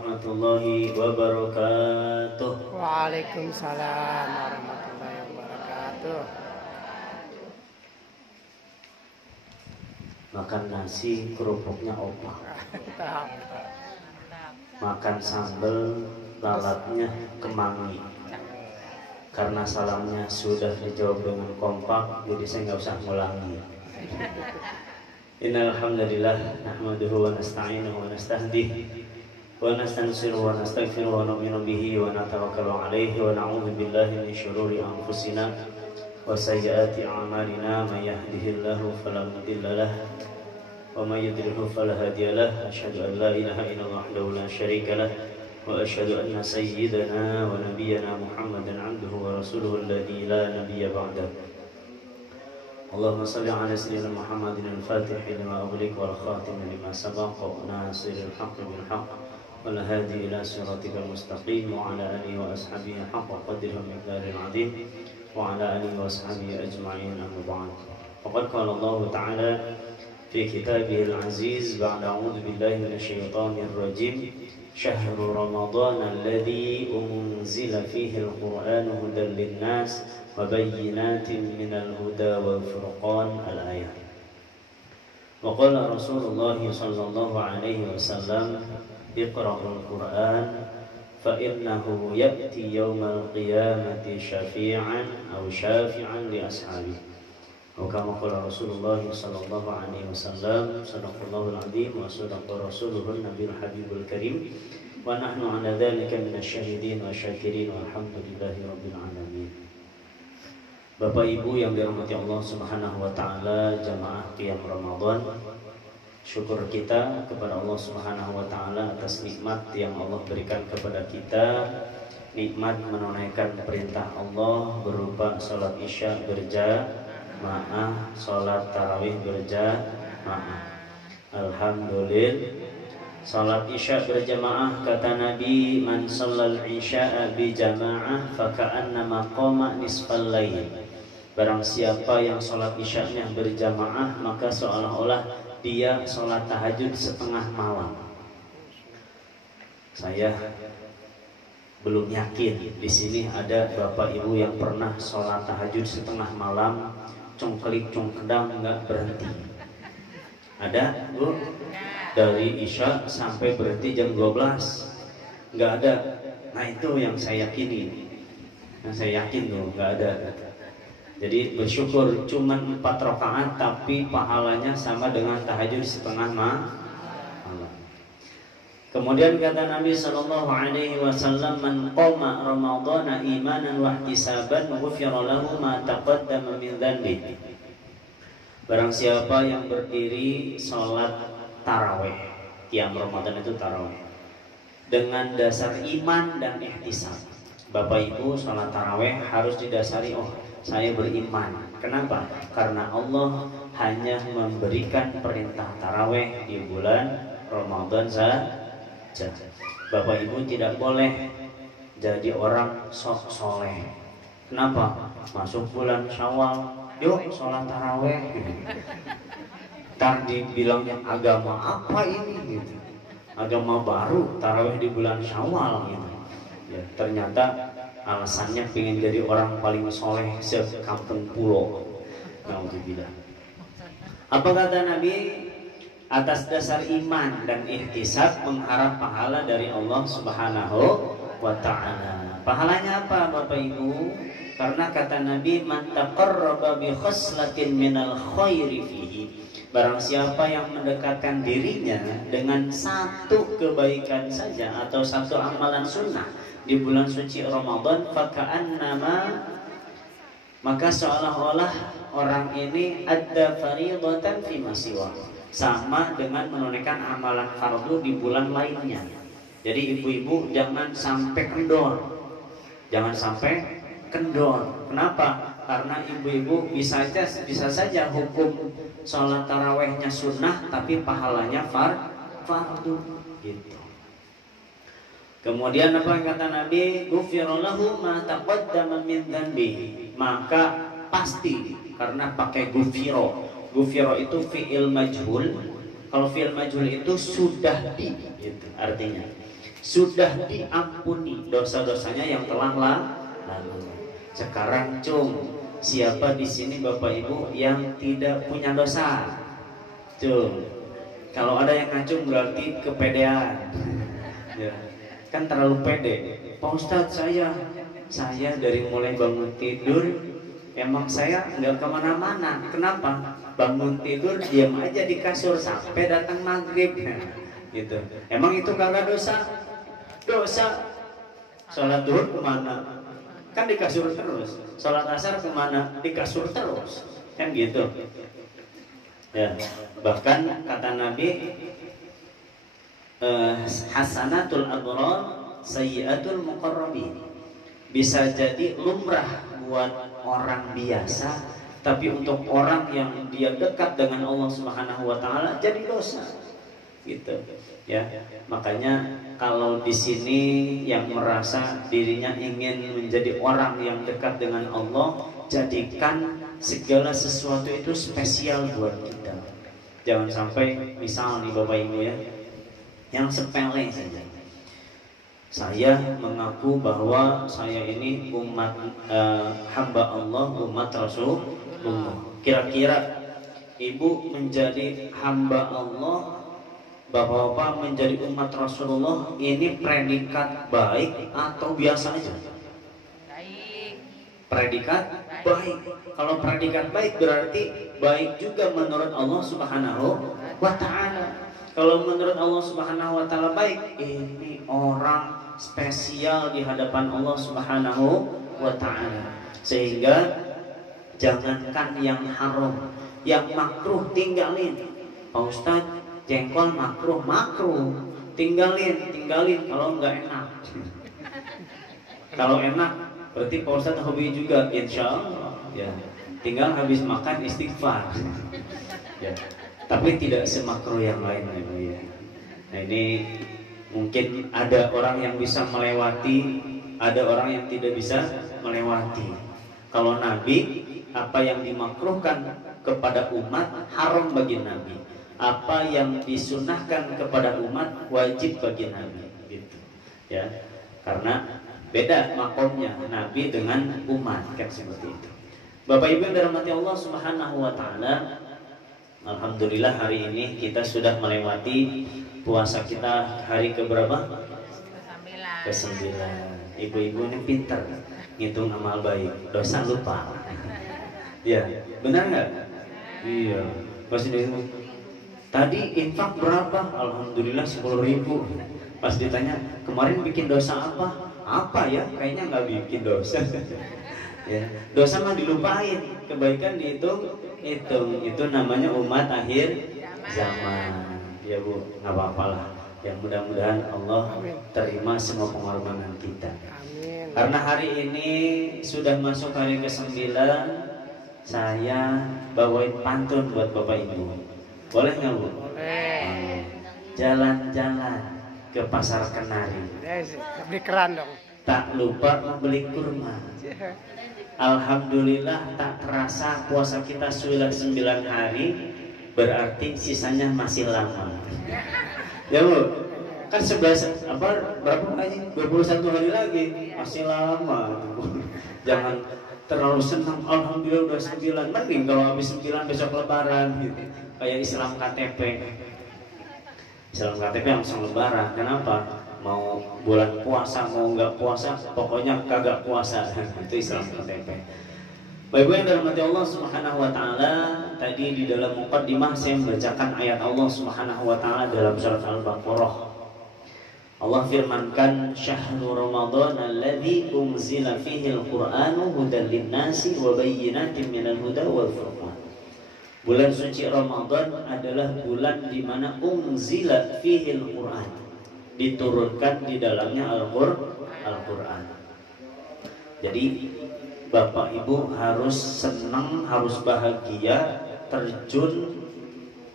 warahmatullahi wabarakatuh. Waalaikumsalam warahmatullahi wabarakatuh. Makan nasi kerupuknya opak, makan sambal lalatnya kemangi. Karena salamnya sudah dijawab dengan kompak, jadi saya nggak usah ngulangi. Innal hamdalillah nahmaduhu wa nasta'inuhu wa nastahdihi wa nastansiruhu wa nastaghfiruhu wa nu'minu bihi wa natawakkalu 'alaihi wa na'udzu billahi min shururi anfusina wa sayyiati a'malina. May yahdihillahu fala mudilla lahu wa may yudlilhu fala hadiya lahu. Asyhadu an la ilaha illallah wahdahu la syarika lahu wa asyhadu anna sayyidana wa nabiyyana Muhammadan 'abduhu wa rasuluhu alladzi la nabiyya ba'dahu. Allahumma salli ala sayyidina Muhammadin al-Fatih lima ughliq wal khatim lima sabaq nasiril haqqi bil haqq wal hadi ila siratikal mustaqim wa ala alihi wa ashabihi haqqa qadrihi wa miqdaril 'azim wa ala alihi wa ashabihi ajma'in amma ba'd. Faqad qala Allah ta'ala fi kitabihil aziz ba'da a'udzu billahi minasyaitonir rajim syahru ramadhan alladzi unzila fihi al-Qur'anu hudan lin-nas وبينات من الهدى والفرقان الآية. وقال رسول الله صلى الله عليه وسلم اقرأوا القرآن فإنه يأتي يوم القيامة شفيعا أو شافعا لأصحابه. وكما قال رسول الله صلى الله عليه وسلم صدق الله العظيم وصدق رسوله النبي الحبيب الكريم ونحن على ذلك من الشاهدين والشاكرين والحمد لله رب العالمين. Bapak Ibu yang dirahmati Allah Subhanahu wa taala, jamaah qiyam Ramadan. Syukur kita kepada Allah Subhanahu wa taala atas nikmat yang Allah berikan kepada kita. Nikmat menunaikan perintah Allah berupa salat Isya berjamaah, salat tarawih berjamaah. Alhamdulillah. Salat Isya berjamaah, kata Nabi, man shallal isya'a bi jamaah fa ka'annama qama nisfal lail. Barang siapa yang sholat isyaknya berjamaah, maka seolah-olah dia sholat tahajud setengah malam. Saya belum yakin di sini ada bapak ibu yang pernah sholat tahajud setengah malam, congkelik congkedang nggak berhenti. Ada bu? Dari isya sampai berhenti jam 12 nggak ada. Nah itu yang saya yakini. Yang saya yakin tuh nggak ada. Jadi bersyukur cuman 4 rakaat tapi pahalanya sama dengan tahajud setengah malam. Kemudian kata Nabi sallallahu alaihi wasallam, man qama ramadhana imanan wa ihtisaban ghufira lahu ma taqaddama min dhanbi. Barang siapa yang berdiri salat tarawih, qiyam Ramadan itu tarawih, dengan dasar iman dan ihtisab. Bapak Ibu, salat tarawih harus didasari saya beriman. Kenapa? Karena Allah hanya memberikan perintah tarawih di bulan Ramadan saja. Bapak Ibu tidak boleh jadi orang sok soleh. Kenapa? Masuk bulan Syawal, yuk sholat tarawih. Ntar dibilangnya agama apa ini? Gitu. Agama baru, tarawih di bulan Syawal. Gitu. Ya, ternyata alasannya pengen jadi orang paling soleh sekampung pulau. Alhamdulillah. Apa kata Nabi? Atas dasar iman dan ihtisab mengharap pahala dari Allah Subhanahu wa ta'ala. Pahalanya apa Bapak Ibu? Karena kata Nabi, man taqarraba bi khaslatin minal khairi fihi. Barang siapa yang mendekatkan dirinya dengan satu kebaikan saja atau satu amalan sunnah di bulan suci Ramadan, faka'annama, maka seolah-olah orang ini ada fardhatan fi masiwa, sama dengan menunaikan amalan fardu di bulan lainnya. Jadi ibu-ibu jangan sampai kendor. Jangan sampai kendor. Kenapa? Karena ibu-ibu bisa saja hukum sholat tarawehnya sunnah tapi pahalanya fardu gitu. Kemudian apa yang kata Nabi? Ghufira lahu ma taqaddama min dhanbihi. Maka pasti karena pakai ghufiro. Ghufiro itu fi'il majhul. Kalau fi'il majhul itu sudah di gitu, artinya. sudah diampuni dosa-dosanya yang telah lalu. Sekarang cung, siapa di sini Bapak Ibu yang tidak punya dosa? Cung, kalau ada yang ngacung berarti kepedean. Ya, kan terlalu pede. Pak Ustadz, saya dari mulai bangun tidur emang saya nggak kemana-mana. Kenapa? Bangun tidur diam aja di kasur sampai datang maghrib. Gitu. Emang itu kagak dosa? Dosa. Sholat duhur kemana? Kan di kasur terus. Sholat asar kemana? Di kasur terus. Kan gitu. Ya. Bahkan kata Nabi, hasanatul abrar sayyiatul muqarrabin. Bisa jadi lumrah buat orang biasa, tapi untuk orang yang dia dekat dengan Allah Subhanahu wa taala jadi dosa. Gitu. Ya. Makanya kalau di sini yang merasa dirinya ingin menjadi orang yang dekat dengan Allah, jadikan segala sesuatu itu spesial buat kita. Jangan sampai misal nih Bapak Ibu ya, yang sepele saja. Saya mengaku bahwa saya ini umat hamba Allah, umat Rasulullah. Kira-kira Ibu menjadi hamba Allah, Bapak-bapak menjadi umat Rasulullah, ini predikat baik atau biasa aja? Baik. Predikat baik. Kalau predikat baik berarti baik juga menurut Allah Subhanahu wa taala. Kalau menurut Allah Subhanahu wa taala baik, ini orang spesial di hadapan Allah Subhanahu wa taala. Sehingga jangankan yang haram, yang makruh tinggalin. Pak Ustadz, jengkol makruh, tinggalin kalau nggak enak. Kalau enak berarti Pak Ustadz hobi juga, insya Allah. Ya, tinggal habis makan istighfar. Ya, tapi tidak semakruh yang lain ya. Nah ini mungkin ada orang yang bisa melewati, ada orang yang tidak bisa melewati. Kalau Nabi, apa yang dimakruhkan kepada umat haram bagi Nabi. Apa yang disunahkan kepada umat wajib bagi Nabi, gitu. Ya, karena beda makomnya Nabi dengan umat, kan seperti itu. Bapak Ibu yang dirahmati Allah Subhanahu wa taala, alhamdulillah hari ini kita sudah melewati puasa kita hari keberapa? Ke-9. Ibu-ibu ini pintar ngitung amal baik, dosa lupa. Ya, benar nggak? Iya. Pasti dihitung. Tadi infak berapa? Alhamdulillah 10.000. Pas ditanya, kemarin bikin dosa apa? Apa ya? Kayaknya nggak bikin dosa. Ya, dosa mah dilupain, kebaikan dihitung. Itu namanya umat akhir zaman. Ya Bu, nggak apa-apa lah. Yang mudah-mudahan Allah terima semua pengorbanan kita. Amin. Karena hari ini sudah masuk hari ke-9, saya bawain pantun buat Bapak Ibu. Boleh nggak Bu? Boleh. Jalan-jalan ke pasar Kenari, Beli keran dong. tak lupa membeli kurma. Alhamdulillah tak terasa puasa kita sudah 9 hari, berarti sisanya masih lama. Ya Bu, kan 11 berapa lagi? 21 hari lagi, masih lama. Jangan terlalu senang, alhamdulillah udah 9. Mending kalau habis 9 besok lebaran gitu. Kayak Islam KTP. Islam KTP langsung lebaran. Kenapa? Mau bulan puasa, mau nggak puasa, pokoknya kagak puasa. Itu Islam KTP. Bapak Ibu yang dirahmati Allah Subhanahu wa taala, tadi di dalam muqaddimah saya membacakan ayat Allah Subhanahu wa taala dalam surat Al-Baqarah. Allah firmankan, "Syahrul Ramadan alladzi unzila fihi al-Qur'anu hudan lin-nasi wa bayyinatin minal huda wal furqan." Bulan suci Ramadan adalah bulan di mana unzila fihi al-Qur'an, diturunkan di dalamnya Al-Qur'an. Jadi Bapak Ibu harus senang, harus bahagia, terjun,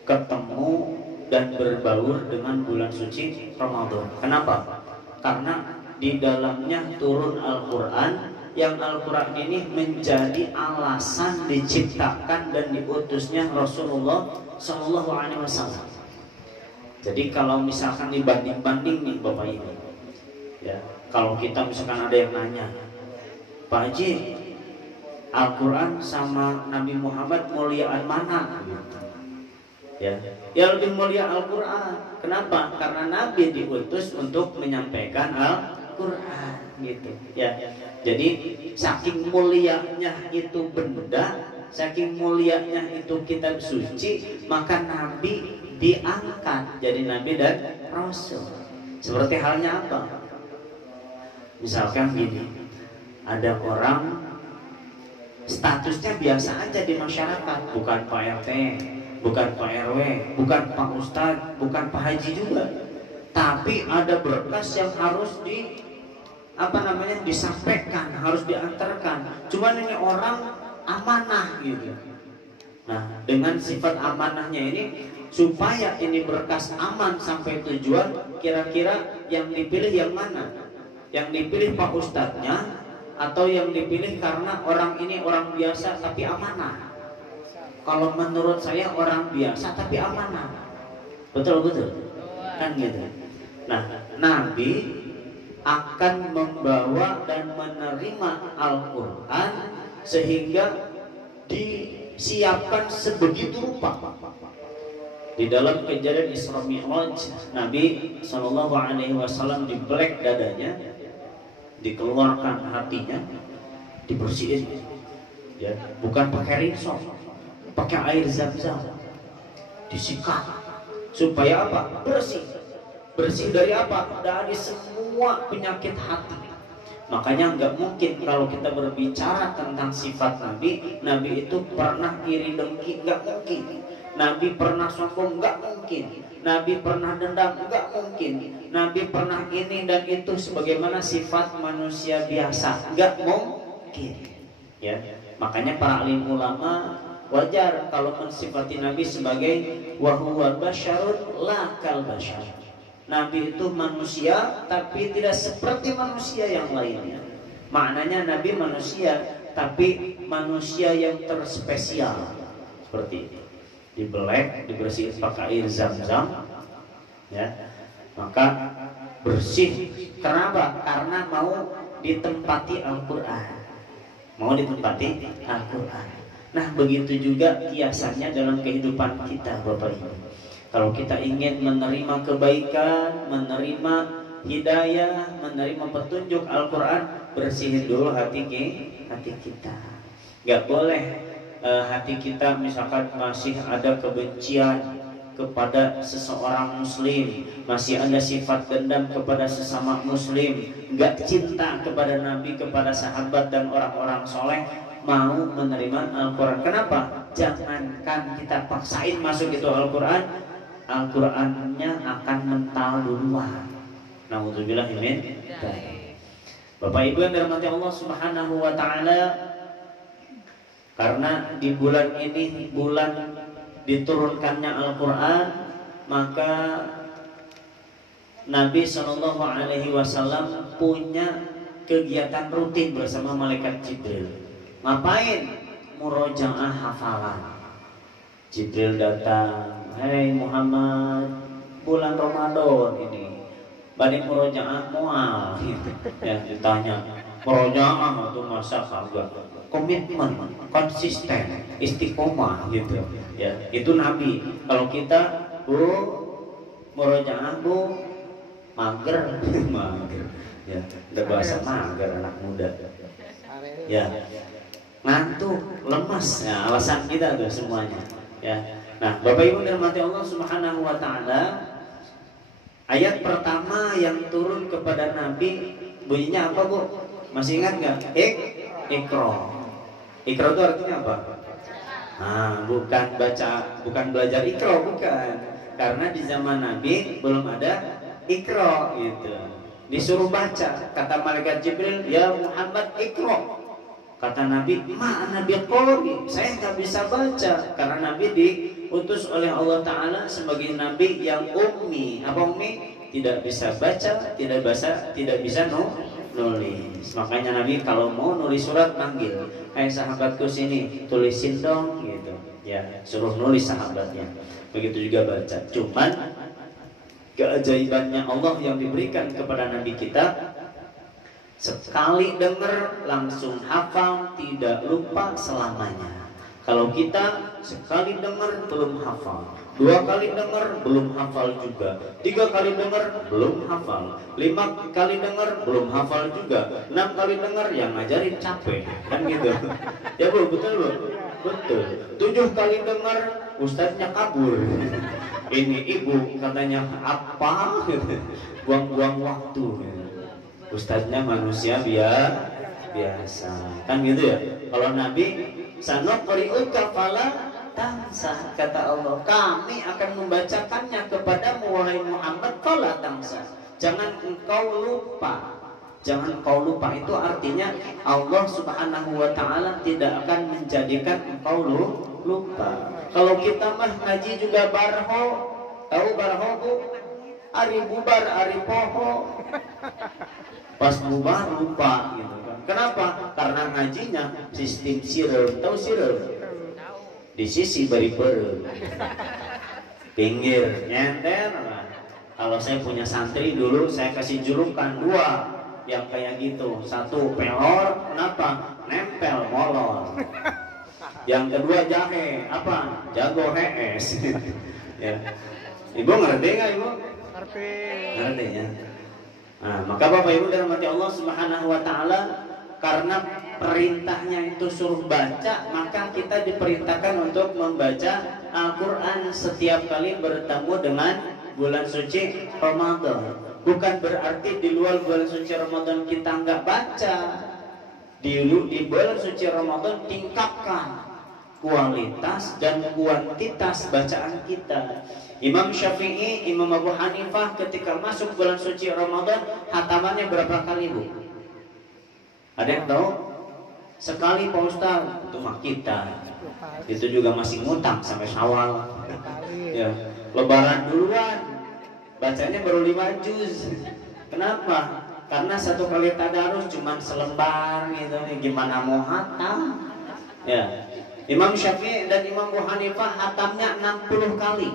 ketemu dan berbaur dengan bulan suci Ramadan. Kenapa? Karena di dalamnya turun Al-Quran, yang Al-Quran ini menjadi alasan diciptakan dan diutusnya Rasulullah SAW. Jadi kalau misalkan dibanding-banding nih Bapak Ibu, Ya, kalau kita misalkan ada yang nanya, Pak Haji, Al-Quran sama Nabi Muhammad muliaan mana? Ya, lebih mulia Al-Quran. Kenapa? Karena Nabi diutus untuk menyampaikan Al-Quran, gitu. Ya, jadi saking mulianya itu benda, saking mulianya itu kitab suci, maka Nabi diangkat jadi Nabi dan Rasul. Seperti halnya apa? Misalkan gini, ada orang statusnya biasa aja di masyarakat, bukan Pak RT, bukan Pak RW, bukan Pak Ustadz, bukan Pak Haji juga, tapi ada berkas yang harus disampaikan, harus diantarkan. Cuman ini orang amanah gitu. Nah, dengan sifat amanahnya ini, supaya ini berkas aman sampai tujuan, kira-kira yang dipilih yang mana? Yang dipilih Pak Ustadznya, atau yang dipilih karena orang ini orang biasa tapi amanah? Kalau menurut saya orang biasa tapi amanah. Betul kan gitu. Nah, Nabi akan membawa dan menerima Al-Quran sehingga disiapkan sebegitu rupa. Di dalam kejadian Isra Mi'raj, Nabi SAW dibelek dadanya, dikeluarkan hatinya, dibersihin, ya, bukan pakai rinso, pakai air zam-zam, disikat supaya apa? Bersih dari apa? Dari semua penyakit hati. Makanya nggak mungkin kalau kita berbicara tentang sifat Nabi itu pernah iri dengki, nggak mungkin. Nabi pernah sombong, nggak mungkin. Nabi pernah dendam, nggak mungkin. Nabi pernah ini dan itu sebagaimana sifat manusia biasa, nggak mungkin. Ya, makanya para alim ulama wajar kalau mensifati Nabi sebagai wa huwa basyarun la kal basyar. Nabi itu manusia tapi tidak seperti manusia yang lainnya. Maknanya Nabi manusia tapi manusia yang terspesial. Seperti itu. Dibelek, dibersihin pakai air zam-zam, ya, maka bersih. Kenapa? Karena mau ditempati Al-Quran, Nah, begitu juga kiasannya dalam kehidupan kita, Bapak Ibu. Kalau kita ingin menerima kebaikan, menerima hidayah, menerima petunjuk Al-Quran, bersihin dulu hati kita. Gak boleh hati kita misalkan masih ada kebencian kepada seseorang muslim, masih ada sifat dendam kepada sesama muslim, gak cinta kepada Nabi, kepada sahabat dan orang-orang soleh, mau menerima Al-Quran. Kenapa? Jangankan kita paksain masuk itu Al-Quran, Al-Qurannya akan mental duluan. Na'udzubillah min dzalik. Bapak Ibu yang dirahmati Allah Subhanahu wa taala, karena di bulan ini bulan diturunkannya Al-Quran, maka Nabi SAW punya kegiatan rutin bersama malaikat Jibril. Ngapain? Murojaah hafalan. Jibril datang, "Hei Muhammad, bulan Ramadan ini bani murojaah mual." Ya, ditanya, murojaah itu masa kagak? Komitmen, konsisten, istiqomah gitu. Ya, itu Nabi. Kalau kita murojaah mager, mager. Ya, udah bahasa mager anak muda. Ya, ngantuk, lemas. Ya, alasan kita tuh semuanya. Ya. Nah, Bapak Ibu dirahmati Allah Subhanahu wa taala, ayat pertama yang turun kepada Nabi bunyinya apa, Bu? Masih ingat nggak? Iqra. Iqra itu artinya apa? Nah, bukan belajar Iqra, bukan. Karena di zaman Nabi belum ada Iqra gitu. Disuruh baca, kata malaikat Jibril, "Ya Muhammad, Iqra." Kata Nabi, "Ma Nabi qori." Saya nggak bisa baca karena Nabi diutus oleh Allah Ta'ala sebagai Nabi yang ummi. Apa ummi? Tidak bisa baca, tidak bisa nulis. Makanya Nabi kalau mau nulis surat manggil, "Hai sahabatku sini, tulisin dong," gitu. Ya, suruh nulis sahabatnya. Begitu juga baca. Cuman keajaibannya Allah yang diberikan kepada Nabi kita, sekali dengar langsung hafal, tidak lupa selamanya. Kalau kita sekali dengar belum hafal, 2 kali dengar belum hafal juga, 3 kali dengar belum hafal, 5 kali dengar belum hafal juga, 6 kali dengar yang ngajarin capek, kan gitu. Ya Bu, betul Bu? Betul. 7 kali dengar ustadznya kabur. Ini ibu katanya apa? Buang-buang waktu. Ustadznya manusia biasa, kan gitu ya. Kalau Nabi sanuqri'uka fala tansa, kata Allah, kami akan membacakannya kepadamu wahai Muhammad, fala tansa, jangan engkau lupa. Jangan engkau lupa itu artinya Allah Subhanahu wa taala tidak akan menjadikan engkau lupa. Kalau kita mah ngaji juga barho, tahu barho Bu? Ari bubar, ari poho. Pas bubar lupa gitu kan. Kenapa? Karena ngajinya sistem sireum, tahu sireum? Di sisi bari perem. Pinggir nyenter. Kalau saya punya santri dulu saya kasih julukan 2 yang kayak gitu. 1 pelor, kenapa? Nempel molor. Yang kedua jahe, apa? Jago hees. Ya. Ibu ngerti nggak Ibu? Ngerti. Ngerti ya. Nah, maka Bapak Ibu dirahmati Allah Subhanahu wa taala, karena perintahnya itu suruh baca, maka kita diperintahkan untuk membaca Al-Qur'an setiap kali bertemu dengan bulan suci Ramadan. Bukan berarti di luar bulan suci Ramadan kita nggak baca. Di bulan suci Ramadan tingkatkan kualitas dan kuantitas bacaan kita. Imam Syafi'i, Imam Abu Hanifah ketika masuk bulan suci Ramadan hatamannya berapa kali Bu? Ada yang tahu? Sekali Pak Ustaz. Itu mah kita. Itu juga masih ngutang sampai Syawal. Ya, Lebaran duluan. Bacanya baru 5 juz. Kenapa? Karena 1 kali tadarus cuma selembar gitu. Gimana mau hatam? Ya. Imam Syafi'i dan Imam Abu Hanifah hatamnya 60 kali.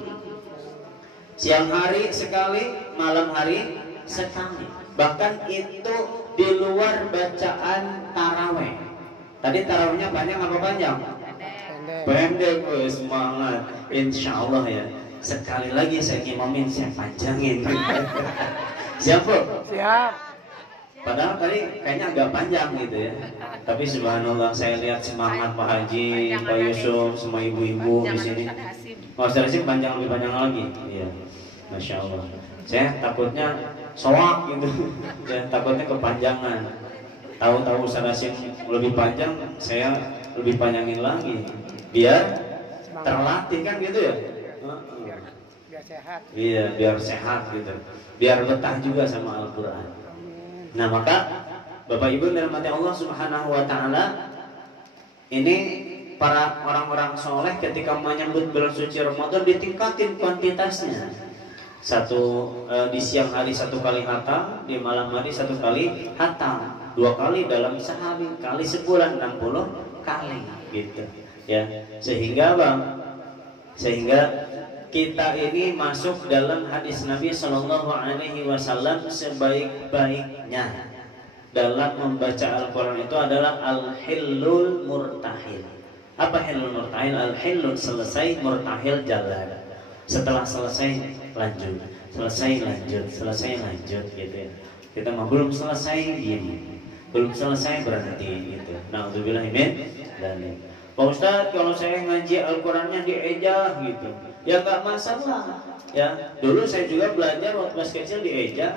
Siang hari sekali, malam hari sekali. Bahkan itu di luar bacaan taraweh. Tadi tarawehnya panjang apa panjang? Pendek. Semangat. Insya Allah ya. Sekali lagi saya imamin, saya panjangin. Siap Bu? Siap. Padahal tadi kayaknya agak panjang gitu ya. Tapi subhanallah saya lihat semangat Pak Haji, Pak Yusuf, semua ibu-ibu di sini. Mau sih panjang, lebih panjang lagi. Iya. Masya Allah. Saya takutnya soak gitu. Ya, takutnya kepanjangan. Tahu-tahu Sarasim lebih panjang, saya lebih panjangin lagi. Biar terlatih kan gitu ya. Biar sehat. Iya, biar sehat gitu. Biar betah juga sama Al-Qur'an. Nah, maka Bapak Ibu dirahmati Allah Subhanahu wa taala, ini para orang-orang soleh ketika menyambut bulan suci Ramadan ditingkatin kuantitasnya. Di siang hari 1 kali hatam, di malam hari 1 kali hatam, 2 kali dalam sehari, kali sebulan 60 kali gitu. Ya, sehingga kita ini masuk dalam hadis Nabi Shallallahu Alaihi Wasallam, sebaik-baiknya dalam membaca Al-Quran itu adalah al-hillul murtahil. Apa hillul murtahil? Al-hillul selesai, murtahil jalan. Setelah selesai lanjut, selesai lanjut, selesai lanjut gitu ya. Kita mah belum selesai diam, belum selesai berhenti gitu. Nauzubillah min dzalik. Pak Ustadz, kalau saya ngaji Al-Qurannya diejah gitu, ya nggak masalah. Ya, dulu saya juga belajar waktu masih kecil diejah.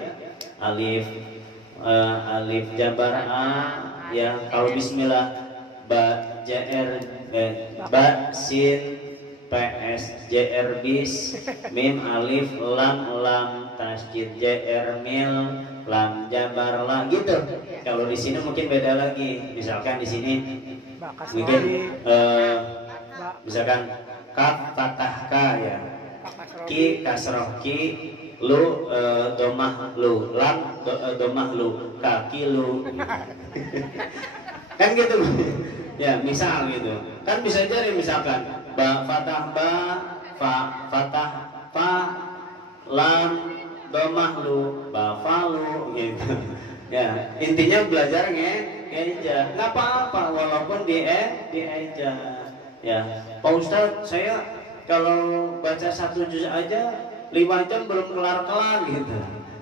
Alif jabar A, ya kalau Bismillah ba jr ba sin ps jr bis mim alif lam tasjid jr mil lam jabar la gitu. Kalau di sini mungkin beda lagi. Misalkan di sini mungkin misalkan kaf fathah ka ya, ki kasroh ki, lu domah lu, lam domah lu, kaki lu. Kan gitu ya, misal gitu kan bisa jadi misalkan ba fathah ba, fa fathah fa, lam bamahlu, bafalu gitu. Ya, intinya belajar ngeja. Nggak apa-apa walaupun dieja. Ya, Pak Ustadz, saya kalau baca 1 juz aja 5 jam belum kelar-kelar gitu.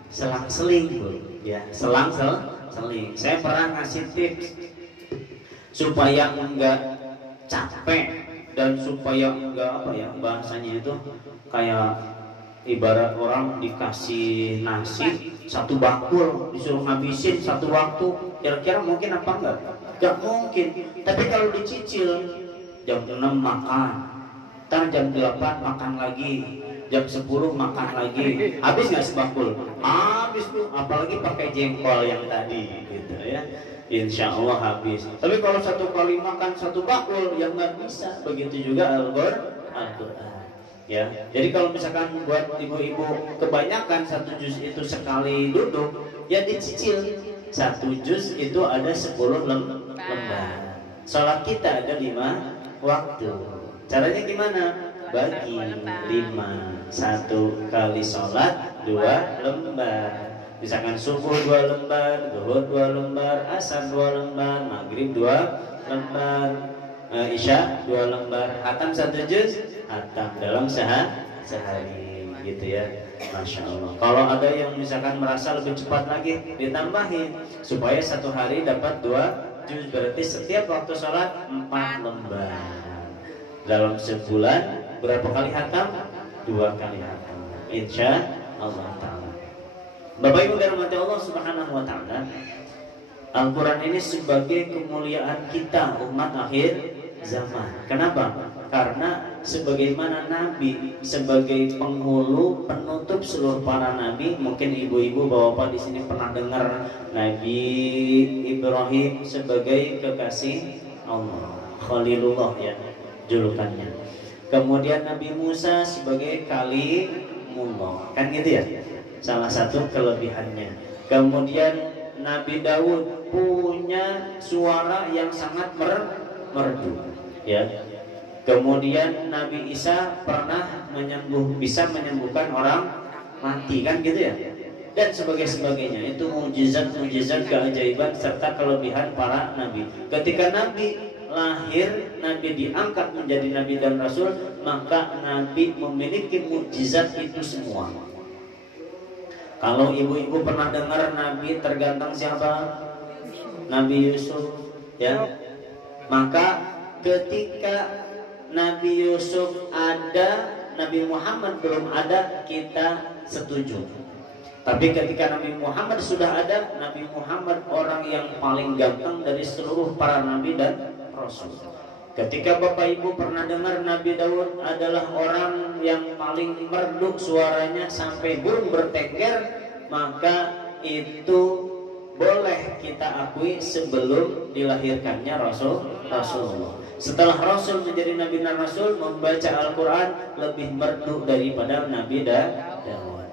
Selang-seling, Bu. Ya, selang-seling. Saya pernah ngasih tips supaya enggak capek dan supaya enggak apa ya bahasanya itu kayak ibarat orang dikasih nasi 1 bakul disuruh ngabisin 1 waktu, kira-kira mungkin apa enggak? Enggak mungkin. Tapi kalau dicicil jam 6 makan, ntar jam 8 makan lagi, jam 10 makan lagi, habis nggak sebakul? Habis tuh, apalagi pakai jengkol yang tadi gitu ya. Insya Allah habis. Tapi kalau 1 kali makan 1 bakul yang nggak bisa. Begitu juga Al-Quran. Ya. Jadi kalau misalkan buat ibu-ibu kebanyakan 1 juz itu sekali duduk, ya dicicil. 1 juz itu ada 10 lembar. Sholat kita ada 5 waktu. Caranya gimana? Bagi 5. 1 kali sholat 2 lembar. Misalkan subuh 2 lembar, zuhur 2 lembar, asar 2 lembar, maghrib 2 lembar, isya 2 lembar, hatam 1 juz, hatam dalam sehari gitu ya. Masya Allah. Kalau ada yang misalkan merasa lebih cepat lagi, ditambahin supaya 1 hari dapat 2 juz, berarti setiap waktu sholat 4 lembar. Dalam sebulan berapa kali hatam? 2 kali hatam. Insya Allah ta'ala. Bapak Ibu dirahmati Allah Subhanahu wa taala, Al-Qur'an ini sebagai kemuliaan kita umat akhir zaman. Kenapa? Karena sebagaimana Nabi sebagai penghulu penutup seluruh para nabi, mungkin ibu-ibu bapak-bapak di sini pernah dengar Nabi Ibrahim sebagai kekasih Allah, Khalilullah ya julukannya. Kemudian Nabi Musa sebagai Kalimullah, kan gitu ya? Salah satu kelebihannya. Kemudian Nabi Daud punya suara yang sangat merdu, ya. Kemudian Nabi Isa pernah bisa menyembuhkan orang mati, kan gitu ya. Dan sebagainya. Itu mujizat keajaiban serta kelebihan para nabi. Ketika Nabi lahir, Nabi diangkat menjadi Nabi dan Rasul, maka Nabi memiliki mujizat itu semua. Kalau ibu-ibu pernah dengar Nabi tergantung siapa? Nabi Yusuf, ya. Maka ketika Nabi Yusuf ada, Nabi Muhammad belum ada, kita setuju. Tapi ketika Nabi Muhammad sudah ada, Nabi Muhammad orang yang paling ganteng dari seluruh para nabi dan rasul. Ketika Bapak Ibu pernah dengar Nabi Daud adalah orang yang paling merdu suaranya sampai burung bertengger, maka itu boleh kita akui sebelum dilahirkannya Rasulullah. Setelah Rasul menjadi Nabi dan Rasul, membaca Al-Quran lebih merdu daripada Nabi Daud.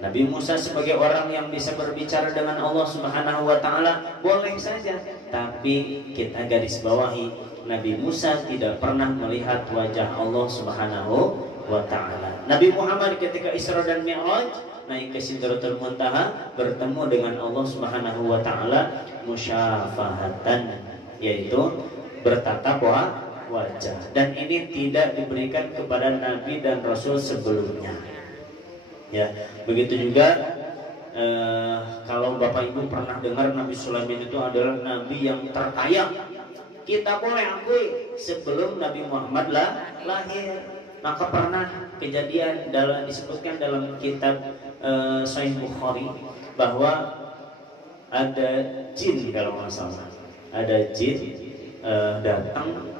Nabi Musa sebagai orang yang bisa berbicara dengan Allah Subhanahu wa taala boleh saja, tapi kita garis bawahi Nabi Musa tidak pernah melihat wajah Allah Subhanahu wa taala. Nabi Muhammad ketika Isra dan Mi'raj naik ke Sidratul Muntaha bertemu dengan Allah Subhanahu wa taala musyafahatan, yaitu bertatap wajah, dan ini tidak diberikan kepada nabi dan rasul sebelumnya. Ya, begitu juga kalau Bapak Ibu pernah dengar Nabi Sulaiman itu adalah nabi yang terkaya. Kita boleh akui sebelum Nabi Muhammad lahir. Maka pernah kejadian disebutkan dalam kitab Sahih Bukhari bahwa ada jin, kalau nggak salah, ada jin datang